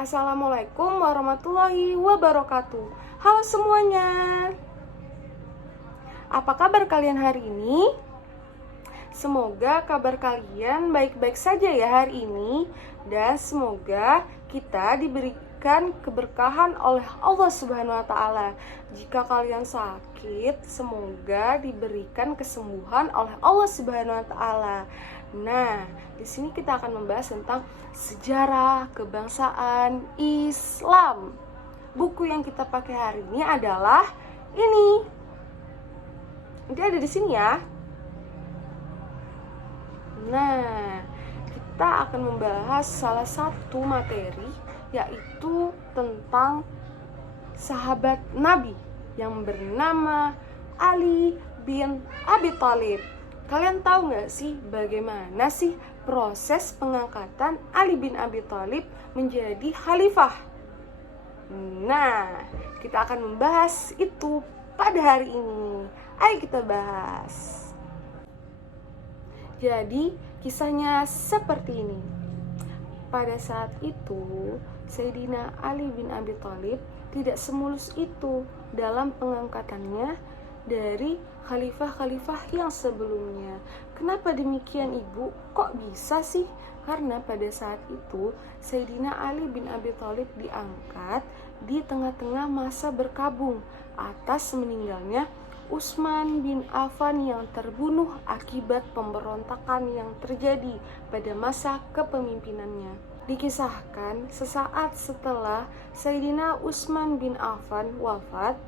Assalamualaikum warahmatullahi wabarakatuh. Halo semuanya. Apa kabar kalian hari ini? Semoga kabar kalian baik-baik saja ya hari ini. Dan semoga kita diberikan keberkahan oleh Allah Subhanahu wa Ta'ala. Jika kalian sakit, semoga diberikan kesembuhan oleh Allah Subhanahu wa Ta'ala. Nah, di sini kita akan membahas tentang sejarah kebangsaan Islam. Buku yang kita pakai hari ini adalah ini. Dia ada di sini ya. Nah, kita akan membahas salah satu materi, yaitu tentang sahabat Nabi yang bernama Ali bin Abi Thalib. Kalian tahu nggak sih bagaimana sih proses pengangkatan Ali bin Abi Thalib menjadi khalifah? Nah, kita akan membahas itu pada hari ini. Ayo kita bahas. Jadi, kisahnya seperti ini. Pada saat itu, Sayyidina Ali bin Abi Thalib tidak semulus itu dalam pengangkatannya dari khalifah-khalifah yang sebelumnya. Kenapa demikian, Ibu? Kok bisa sih? Karena pada saat itu Sayyidina Ali bin Abi Thalib diangkat di tengah-tengah masa berkabung atas meninggalnya Utsman bin Affan yang terbunuh akibat pemberontakan yang terjadi pada masa kepemimpinannya. Dikisahkan sesaat setelah Sayyidina Utsman bin Affan wafat,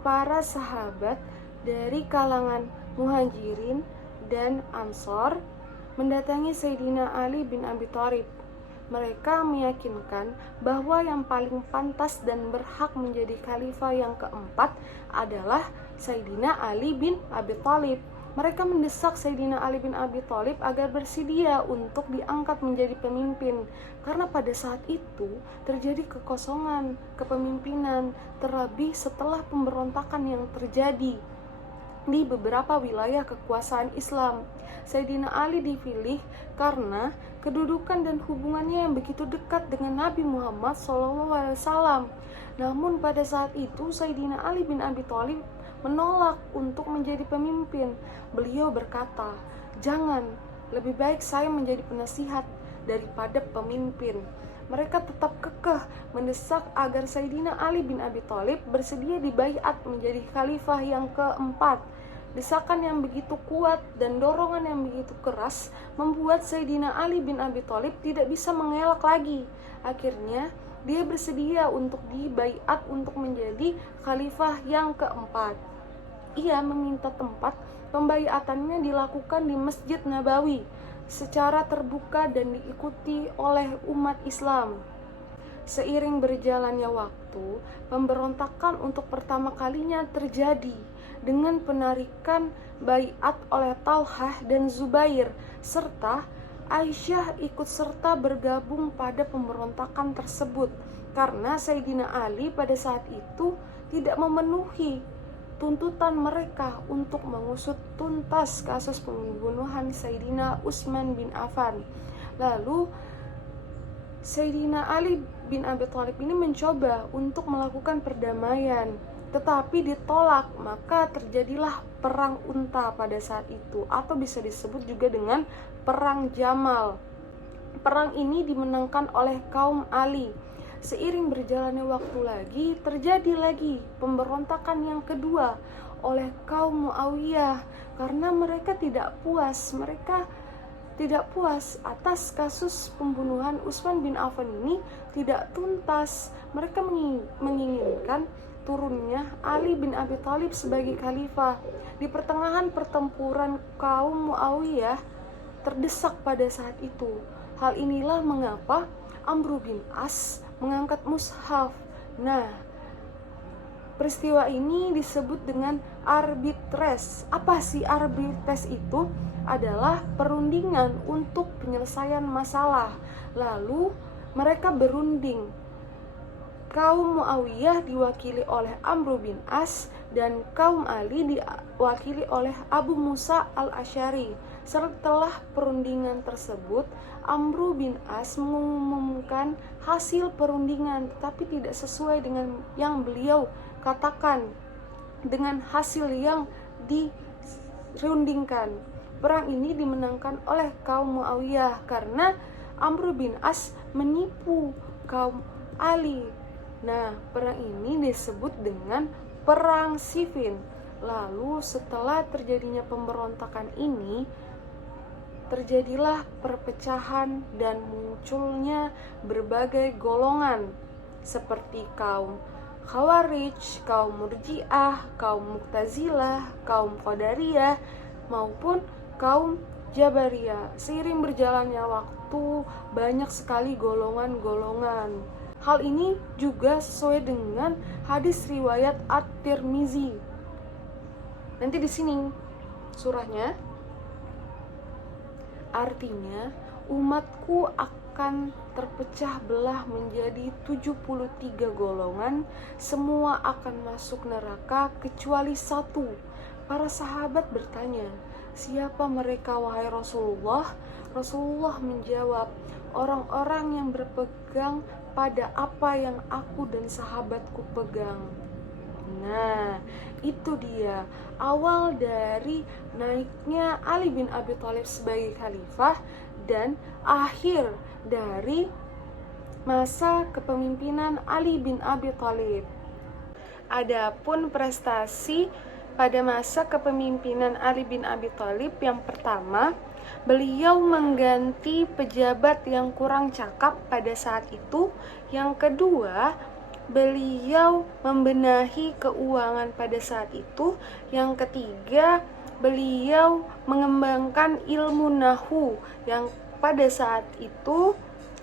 para sahabat dari kalangan Muhajirin dan Ansor mendatangi Sayyidina Ali bin Abi Thalib. Mereka meyakinkan bahwa yang paling pantas dan berhak menjadi khalifah yang keempat adalah Sayyidina Ali bin Abi Thalib. Mereka mendesak Sayyidina Ali bin Abi Thalib agar bersedia untuk diangkat menjadi pemimpin, karena pada saat itu terjadi kekosongan kepemimpinan, terlebih setelah pemberontakan yang terjadi di beberapa wilayah kekuasaan Islam. Sayyidina Ali dipilih karena kedudukan dan hubungannya yang begitu dekat dengan Nabi Muhammad SAW. Namun pada saat itu Sayyidina Ali bin Abi Thalib menolak untuk menjadi pemimpin. Beliau berkata, "Jangan, lebih baik saya menjadi penasihat daripada pemimpin." Mereka tetap kekeh mendesak agar Sayyidina Ali bin Abi Thalib bersedia dibaiat menjadi khalifah yang keempat. Desakan yang begitu kuat dan dorongan yang begitu keras membuat Sayyidina Ali bin Abi Thalib tidak bisa mengelak lagi. Akhirnya dia bersedia untuk dibaiat untuk menjadi khalifah yang keempat. Ia meminta tempat pembaiatannya dilakukan di Masjid Nabawi secara terbuka dan diikuti oleh umat Islam. Seiring berjalannya waktu, pemberontakan untuk pertama kalinya terjadi dengan penarikan baiat oleh Talhah dan Zubair, serta Aisyah ikut serta bergabung pada pemberontakan tersebut karena Sayyidina Ali pada saat itu tidak memenuhi tuntutan mereka untuk mengusut tuntas kasus pembunuhan Sayyidina Utsman bin Affan. Lalu Sayyidina Ali bin Abi Thalib ini mencoba untuk melakukan perdamaian, tetapi ditolak. Maka terjadilah perang unta pada saat itu, atau bisa disebut juga dengan perang Jamal. Perang ini dimenangkan oleh kaum Ali. Seiring berjalannya waktu lagi, terjadi lagi pemberontakan yang kedua oleh kaum Muawiyah karena mereka tidak puas. Mereka tidak puas atas kasus pembunuhan Utsman bin Affan ini tidak tuntas. Mereka menginginkan turunnya Ali bin Abi Thalib sebagai khalifah. Di pertengahan pertempuran, kaum Muawiyah terdesak pada saat itu. Hal inilah mengapa Amr bin As mengangkat mushaf. Nah, peristiwa ini disebut dengan arbitres. Apa sih arbitres itu? Adalah perundingan untuk penyelesaian masalah. Lalu mereka berunding. Kaum Muawiyah diwakili oleh Amr bin As dan kaum Ali diwakili oleh Abu Musa al-Asy'ari. Setelah perundingan tersebut, Amru bin As mengumumkan hasil perundingan, tetapi tidak sesuai dengan yang beliau katakan dengan hasil yang dirundingkan. Perang ini dimenangkan oleh kaum Muawiyah karena Amru bin As menipu kaum Ali. Nah, perang ini disebut dengan Perang Siffin. Lalu setelah terjadinya pemberontakan ini, terjadilah perpecahan dan munculnya berbagai golongan seperti kaum Khawarij, kaum Murji'ah, kaum Mu'tazilah, kaum Qadariyah, maupun kaum Jabariyah. Seiring berjalannya waktu, banyak sekali golongan-golongan. Hal ini juga sesuai dengan hadis riwayat At-Tirmizi. Nanti di sini surahnya, artinya umatku akan terpecah belah menjadi 73 golongan, semua akan masuk neraka kecuali satu. Para sahabat bertanya, siapa mereka wahai Rasulullah? Rasulullah menjawab, orang-orang yang berpegang pada apa yang aku dan sahabatku pegang. Nah, itu dia awal dari naiknya Ali bin Abi Thalib sebagai khalifah dan akhir dari masa kepemimpinan Ali bin Abi Thalib. Adapun prestasi pada masa kepemimpinan Ali bin Abi Thalib, yang pertama, beliau mengganti pejabat yang kurang cakap pada saat itu. Yang kedua, beliau membenahi keuangan pada saat itu. Yang ketiga, beliau mengembangkan ilmu nahwu yang pada saat itu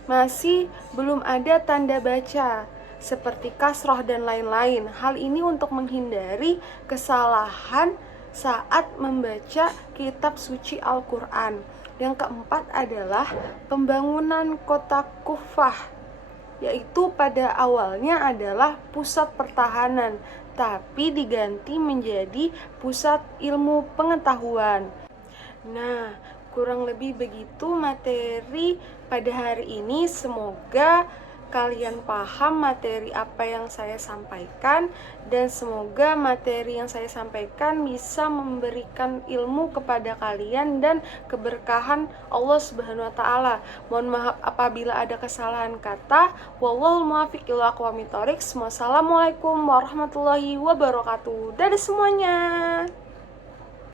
masih belum ada tanda baca seperti kasroh dan lain-lain. Hal ini untuk menghindari kesalahan saat membaca kitab suci Al-Quran. Yang keempat adalah pembangunan kota Kufah, yaitu pada awalnya adalah pusat pertahanan, tapi diganti menjadi pusat ilmu pengetahuan. Nah, kurang lebih begitu materi pada hari ini. Semoga kalian paham materi apa yang saya sampaikan, dan semoga materi yang saya sampaikan bisa memberikan ilmu kepada kalian dan keberkahan Allah Subhanahu wa taala. Mohon maaf apabila ada kesalahan kata. Wallahul muwaffiq ila aqwamit thoriq. Wassalamualaikum warahmatullahi wabarakatuh. Dadah semuanya.